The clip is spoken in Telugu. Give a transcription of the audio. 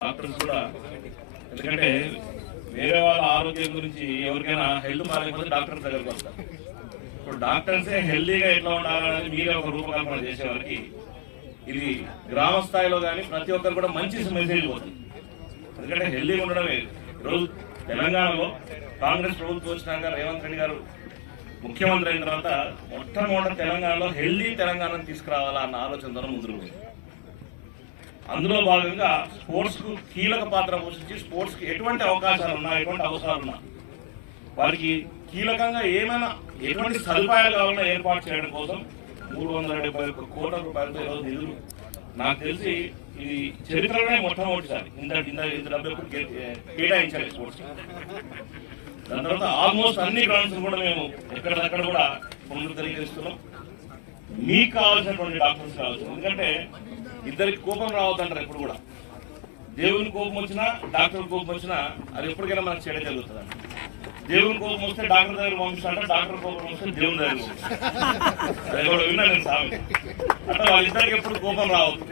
డాక్టర్స్ కూడా ఎందుకంటే వేరే వాళ్ళ ఆరోగ్యం గురించి ఎవరికైనా హెల్త్ బాగాలేకపోతే డాక్టర్ దగ్గరకు వస్తారు. ఇప్పుడు డాక్టర్సే హెల్దీగా ఎట్లా ఉండాలని మీరే ఒక రూపకల్పన చేసేవారికి ఇది గ్రామ స్థాయిలో కానీ ప్రతి ఒక్కరు కూడా మంచి మెసేజ్ పోతుంది. ఎందుకంటే హెల్దీగా ఉండడమే. ఈరోజు తెలంగాణలో కాంగ్రెస్ ప్రభుత్వం వచ్చినాక రేవంత్ రెడ్డి గారు ముఖ్యమంత్రి అయిన తర్వాత మొట్టమొదటి తెలంగాణలో హెల్దీ తెలంగాణను తీసుకురావాలా అన్న ఆలోచనతో ముందుకు అందులో భాగంగా స్పోర్ట్స్కు కీలక పాత్ర పోషించి స్పోర్ట్స్కి ఎటువంటి అవకాశాలు ఉన్నా ఎటువంటి అవసరాలు ఉన్నా వారికి కీలకంగా ఏమైనా ఎటువంటి సదుపాయాలు కావాలన్నా ఏర్పాటు చేయడం కోసం మూడు వందల డెబ్బై ఒక్క కోట్ల రూపాయలతో ఈరోజు నిధులు. నాకు తెలిసి ఇది చరిత్రలోనే మొట్టమొదటిసారి. ఇంత ఇంత ఇంత డబ్బు కేటాయించాలి స్పోర్ట్స్. దాని తర్వాత ఆల్మోస్ట్ అన్ని గ్రౌండ్స్ కూడా మేము ఎక్కడక్కడ కూడా పునరుద్ధరీకరిస్తున్నాం మీకు కావాల్సినటువంటి డాక్టర్స్ కావచ్చు. ఎందుకంటే ఇద్దరికి కోపం రావద్దంటారు ఎప్పుడు కూడా. దేవుని కోపం వచ్చినా డాక్టర్ కోపం వచ్చినా అది ఎప్పటికైనా మనకు చెడ జరుగుతుంది దేవుని కోపం వస్తే డాక్టర్ దగ్గర పంపిస్తాడ డాక్టర్ కోపం వస్తే దేవుని దగ్గర పంపిస్తాడు. విన్నాను నేను సామెత. అట్లా వాళ్ళిద్దరికి ఎప్పుడు కోపం రావద్దు.